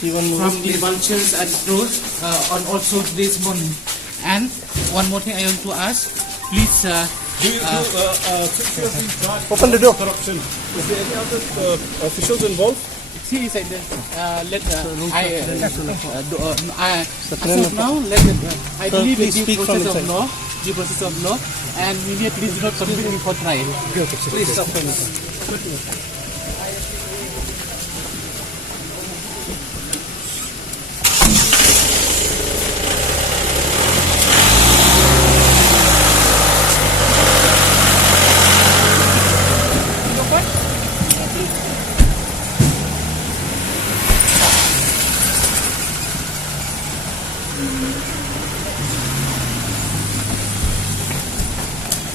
from the vultures and crows on also this morning. And one more thing I want to ask, please. Open the door. Corruption. Is there any other officials involved? See inside there. As of now, I believe in the process of law, and immediately do not submit before trial. Please stop.